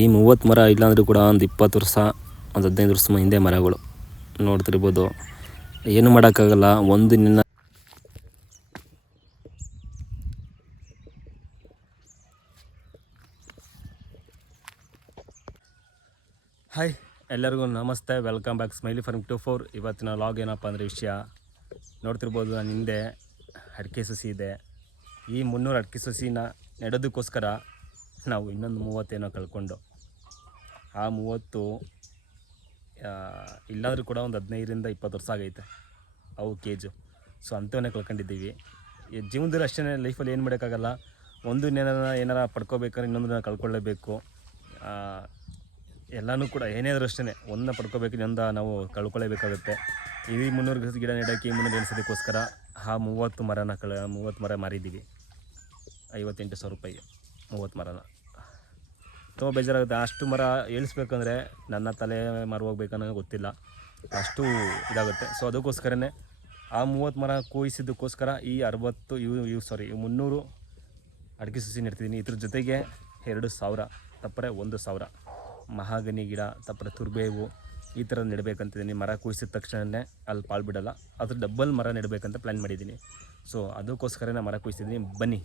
ಈ 30 ಮರ ಇಲ್ಲಾಂದರೂ ಕೂಡ ಒಂದು 20 ವರ್ಷ, ಒಂದು 15 ವರ್ಷ ಹಿಂದೆ ಮರಗಳು ನೋಡ್ತಿರ್ಬೋದು. ಏನು ಮಾಡೋಕ್ಕಾಗಲ್ಲ. ಒಂದು ನಿನ್ನ ಹಾಯ್, ಎಲ್ಲರಿಗೂ ನಮಸ್ತೆ. Welcome back Smiley Farm 24. ಇವತ್ತಿನ ಲಾಗ್ ಏನಪ್ಪ ಅಂದರೆ ವಿಷಯ ನೋಡ್ತಿರ್ಬೋದು. ನನ್ನ ಹಿಂದೆ ಅಡಿಕೆ ಸಸಿ ಇದೆ. ಈ 300 ಅಡಿಕೆ ಸಸಿನ ನೆಡೋದಕ್ಕೋಸ್ಕರ ನಾವು ಇನ್ನೊಂದು 30 ಏನೋ ಕಳ್ಕೊಂಡು, ಆ 30 ಇಲ್ಲಾಂದರೂ ಕೂಡ ಒಂದು 15ರಿಂದ 20 ವರ್ಷ ಆಗೈತೆ ಅವು ಕೇಜು. ಸೊ ಅಂಥವನ್ನೇ ಕಳ್ಕೊಂಡಿದ್ದೀವಿ. ಈ ಜೀವನದಲ್ಲಿ ಅಷ್ಟೇ, ಲೈಫಲ್ಲಿ ಏನು ಮಾಡೋಕ್ಕಾಗಲ್ಲ. ಒಂದು ಏನಾರ ಪಡ್ಕೋಬೇಕಾದ್ರೆ ಇನ್ನೊಂದನ್ನ ಕಳ್ಕೊಳ್ಳೇಬೇಕು. ಎಲ್ಲನೂ ಕೂಡ ಏನೇ ಆದರೂ ಅಷ್ಟೇ, ಒಂದನ್ನ ಪಡ್ಕೋಬೇಕು, ಇನ್ನೊಂದು ನಾವು ಕಳ್ಕೊಳ್ಳೇಬೇಕಾಗುತ್ತೆ. ಈ 300 ಗಿಡ ನೆಡೋಕ್ಕೆ 300 ಎಣಿಸೋದಕ್ಕೋಸ್ಕರ ಆ 30 ಮರ ಮಾರಿದ್ದೀವಿ. 58,000 ರೂಪಾಯಿಗೆ 30 ಮರನ. ತುಂಬ ಬೇಜಾರಾಗುತ್ತೆ. ಅಷ್ಟು ಮರ ಏಳಿಸ್ಬೇಕಂದ್ರೆ ನನ್ನ ತಲೆ ಹೋಗ್ಬೇಕನ್ನೋ ಗೊತ್ತಿಲ್ಲ, ಅಷ್ಟು ಇದಾಗುತ್ತೆ. ಸೊ ಅದಕ್ಕೋಸ್ಕರನೇ ಆ 30 ಮರ ಕೊಯ್ಸಿದ್ದಕ್ಕೋಸ್ಕರ ಈ 300 ಅಡಿಕೆ ಸಸಿ ನೆಡ್ತಿದ್ದೀನಿ. ಇದ್ರ ಜೊತೆಗೆ 2,000 ತಪ್ಪರೆ 1,000 ಮಹಾಗನಿ ಗಿಡ, ತಪ್ಪರೆ ತುರ್ಬೇವು ಈ ಥರ ನೆಡಬೇಕಂತಿದ್ದೀನಿ. ಮರ ಕುಯ್ಸಿದ ತಕ್ಷಣವೇ ಅಲ್ಲಿ ಪಾಳು ಬಿಡೋಲ್ಲ, ಅದ್ರ ಡಬ್ಬಲ್ ಮರ ನೆಡಬೇಕಂತ ಪ್ಲ್ಯಾನ್ ಮಾಡಿದ್ದೀನಿ. ಸೊ ಅದಕ್ಕೋಸ್ಕರನೇ ಮರ ಕುಯ್ಸಿದ್ದೀನಿ. ಬನ್ನಿ.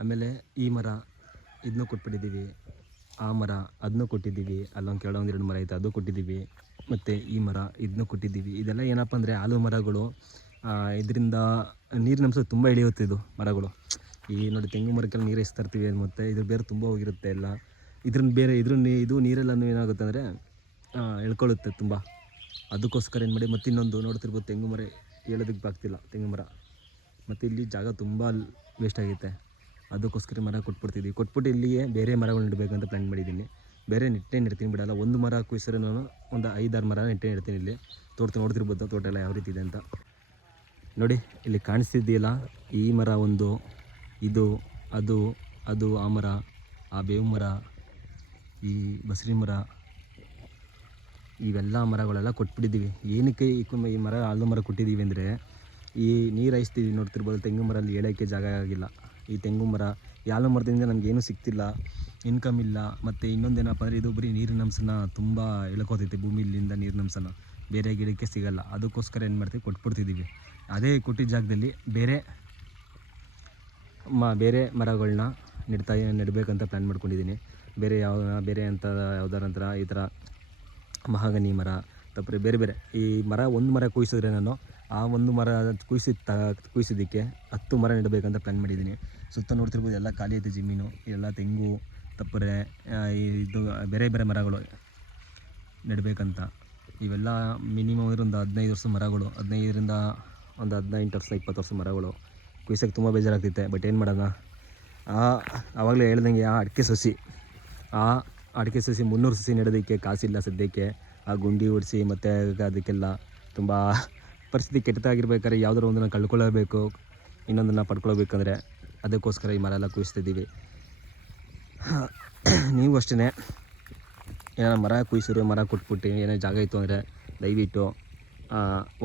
ಆಮೇಲೆ ಈ ಮರ ಇದನ್ನೂ ಕೊಟ್ಬಿಟ್ಟಿದ್ದೀವಿ, ಆ ಮರ ಅದನ್ನೂ ಕೊಟ್ಟಿದ್ದೀವಿ, ಅಲ್ಲೊಂದು ಕೆಳಗೊಂದು 2 ಮರ ಐತೆ ಅದು ಕೊಟ್ಟಿದ್ದೀವಿ, ಮತ್ತು ಈ ಮರ ಇದನ್ನೂ ಕೊಟ್ಟಿದ್ದೀವಿ. ಇದೆಲ್ಲ ಏನಪ್ಪ ಅಂದರೆ ಆಲು ಮರಗಳು. ಇದರಿಂದ ನೀರಿನ ಅಂಶ ತುಂಬ ಇಳಿಯುತ್ತೆ. ಇದು ಮರಗಳು ಈ ನೋಡಿ, ತೆಂಗು ಮರಕ್ಕೆಲ್ಲ ನೀರು ಇರ್ತೀವಿ, ಮತ್ತು ಇದ್ರ ಬೇರೆ ತುಂಬ ಹೋಗಿರುತ್ತೆ ಎಲ್ಲ. ಇದು ನೀರೆಲ್ಲನೂ ಏನಾಗುತ್ತೆ ಅಂದರೆ ಎಳ್ಕೊಳ್ಳುತ್ತೆ ತುಂಬ. ಅದಕ್ಕೋಸ್ಕರ ಏನು ಮಾಡಿ, ಮತ್ತು ಇನ್ನೊಂದು ನೋಡ್ತಿರ್ಬೋದು, ತೆಂಗು ಮರ ಹೇಳೋದಕ್ಕೆ ಆಗ್ತಿಲ್ಲ. ತೆಂಗು ಮರ ಮತ್ತು ಇಲ್ಲಿ ಜಾಗ ತುಂಬ ವೇಸ್ಟ್ ಆಗೈತೆ. ಅದಕ್ಕೋಸ್ಕರ ಮರ ಕೊಟ್ಬಿಟ್ಟು ಇಲ್ಲಿಯೇ ಬೇರೆ ಮರಗಳು ನೆಡಬೇಕಂತ ಪ್ಲ್ಯಾನ್ ಮಾಡಿದ್ದೀನಿ. ಬೇರೆ ನೆಡ್ತೀನಿ ಬಿಡಲ್ಲ. ಒಂದು ಮರ ಕುಯ್ಸಿದ್ರೆ ನಾನು ಒಂದು 5-6 ಮರ ನೆಡ್ತೀನಿ. ಇಲ್ಲಿ ನೋಡ್ತಿರ್ಬೋದು ತೋಟ ಎಲ್ಲ ಯಾವ ರೀತಿ ಇದೆ ಅಂತ. ನೋಡಿ, ಇಲ್ಲಿ ಕಾಣಿಸ್ತಿದೆಯಲ್ಲ, ಈ ಮರ ಒಂದು, ಇದು ಅದು ಆ ಮರ, ಆ ಬೇವು ಮರ, ಈ ಬಸರಿ ಮರ, ಇವೆಲ್ಲ ಮರಗಳೆಲ್ಲ ಕೊಟ್ಬಿಟ್ಟಿದ್ದೀವಿ. ಏನಕ್ಕೆ ಈ ಮರ ಆಲು ಮರ ಕೊಟ್ಟಿದ್ದೀವಿ ಅಂದರೆ, ಈ ನೀರು ಹಾಯಿಸ್ತೀವಿ ನೋಡ್ತಿರ್ಬೋದು. ತೆಂಗು ಮರಲ್ಲಿ ಏಳೋಕ್ಕೆ ಜಾಗ ಆಗಿಲ್ಲ. ಈ ತೆಂಗು ಮರ, ಆಲು ಮರದಿಂದ ನಮಗೇನು ಸಿಗ್ತಿಲ್ಲ, ಇನ್ಕಮ್ ಇಲ್ಲ. ಮತ್ತು ಇನ್ನೊಂದೇನಪ್ಪ ಅಂದರೆ, ಇದು ಬರೀ ನೀರಿನ ಅಂಶನ ತುಂಬ ಎಳ್ಕೋತೈತೆ. ಭೂಮಿಯಿಂದ ನೀರಿನ ಅಂಶನ ಬೇರೆ ಗಿಡಕ್ಕೆ ಸಿಗಲ್ಲ. ಅದಕ್ಕೋಸ್ಕರ ಏನು ಮಾಡ್ತೀವಿ, ಕೊಟ್ಬಿಡ್ತಿದ್ದೀವಿ. ಅದೇ ಕೊಟ್ಟಿದ್ದ ಜಾಗದಲ್ಲಿ ಬೇರೆ ಮರಗಳನ್ನ ನೆಡಬೇಕಂತ ಪ್ಲ್ಯಾನ್ ಮಾಡ್ಕೊಂಡಿದ್ದೀನಿ. ಬೇರೆ ಯಾವ್ದಾರಂತರ ಈ ಥರ ಮಹಾಗನಿ ಮರ, ತಪ್ಪರೆ ಬೇರೆ ಈ ಮರ. ಒಂದು ಮರ ಕುಯ್ಸಿದ್ರೆ ನಾನು ಆ ಒಂದು ಮರ ಕುಯ್ಸಿದ್ದಕ್ಕೆ 10 ಮರ ನೆಡಬೇಕಂತ ಪ್ಲ್ಯಾನ್ ಮಾಡಿದ್ದೀನಿ. ಸುತ್ತ ನೋಡ್ತಿರ್ಬೋದು ಎಲ್ಲ ಖಾಲಿ ಐತೆ ಜಮೀನು. ಎಲ್ಲ ತೆಂಗು, ತಪ್ಪರೆ, ಇದು ಬೇರೆ ಮರಗಳು ನೆಡಬೇಕಂತ. ಇವೆಲ್ಲ ಮಿನಿಮಮ್ ಅಂದರೆ ಒಂದು 15 ವರ್ಷ ಮರಗಳು. 15ರಿಂದ ಒಂದು 18 ವರ್ಷ 20 ವರ್ಷ ಮರಗಳು. ಕುಯ್ಸೋಕ್ಕೆ ತುಂಬ ಬೇಜಾರಾಗ್ತೈತೆ. ಬಟ್ ಏನು ಮಾಡೋಣ. ಆವಾಗಲೇ ಹೇಳ್ದಂಗೆ ಆ ಅಡಿಕೆ ಸಸಿ 300 ಸಸಿ ನೆಡೋದಕ್ಕೆ ಕಾಸಿಲ್ಲ ಸದ್ಯಕ್ಕೆ. ಆ ಗುಂಡಿ ಹೊಡಿಸಿ ಮತ್ತು ಅದಕ್ಕೆಲ್ಲ ತುಂಬ ಪರಿಸ್ಥಿತಿ ಕೆಟ್ಟದಾಗಿರ್ಬೇಕಾದ್ರೆ ಯಾವುದಾದ್ರು ಒಂದನ್ನು ಕಳ್ಕೊಳ್ಳೇಬೇಕು, ಇನ್ನೊಂದನ್ನು ಪಡ್ಕೊಳ್ಬೇಕಂದ್ರೆ. ಅದಕ್ಕೋಸ್ಕರ ಈ ಮರ ಎಲ್ಲ ಕುಯ್ಸ್ತಿದ್ದೀವಿ. ನೀವು ಅಷ್ಟೇ ಏನಾರ ಮರ ಕುಯ್ಸಿರೋ, ಮರ ಕೊಟ್ಬಿಟ್ಟು ಏನೋ ಜಾಗ ಇತ್ತು ಅಂದರೆ ದಯವಿಟ್ಟು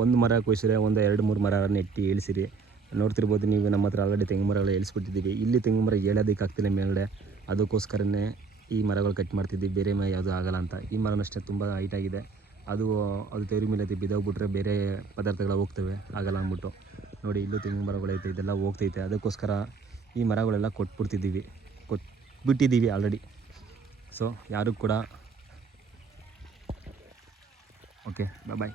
ಒಂದು ಮರ ಕುಯ್ಸಿದ್ರೆ ಒಂದು 2-3 ಮರ ನೆಟ್ಟು ಏಳಿಸಿರಿ. ನೋಡ್ತಿರ್ಬೋದು ನೀವು, ನಮ್ಮ ಹತ್ರ ಆಲ್ರೆಡಿ ತೆಂಗು ಮರಗಳು ಏಳಿಸ್ಬಿಟ್ಟಿದ್ದೀವಿ. ಇಲ್ಲಿ ತೆಂಗು ಮರ ಏಳೋದಕ್ಕಾಗ್ತಿಲ್ಲ ಮೇಲ್ಗಡೆ. ಅದಕ್ಕೋಸ್ಕರನೇ ಈ ಮರಗಳು ಕಟ್ ಮಾಡ್ತಿದ್ದೀವಿ. ಬೇರೆ ಮರ ಯಾವುದೂ ಆಗಲ್ಲ ಅಂತ. ಈ ಮರನಷ್ಟೇ ತುಂಬ ಹೈಟಾಗಿದೆ. ಅದು ತೆವ್ರ ಮೇಲೆ ಬಿದ್ದೋಗ್ಬಿಟ್ರೆ ಬೇರೆ ಪದಾರ್ಥಗಳು ಹೋಗ್ತವೆ, ಆಗಲ್ಲ ಅಂದ್ಬಿಟ್ಟು. ನೋಡಿ, ಇಲ್ಲೂ ತೆಂಗು ಮರಗಳೈತೆ, ಇದೆಲ್ಲ ಹೋಗ್ತೈತೆ. ಅದಕ್ಕೋಸ್ಕರ ಈ ಮರಗಳೆಲ್ಲ ಕೊಟ್ಬಿಟ್ಟಿದ್ದೀವಿ ಆಲ್ರೆಡಿ. ಸೊ ಯಾರು ಕೂಡ ಓಕೆ, ಬಾಯ್.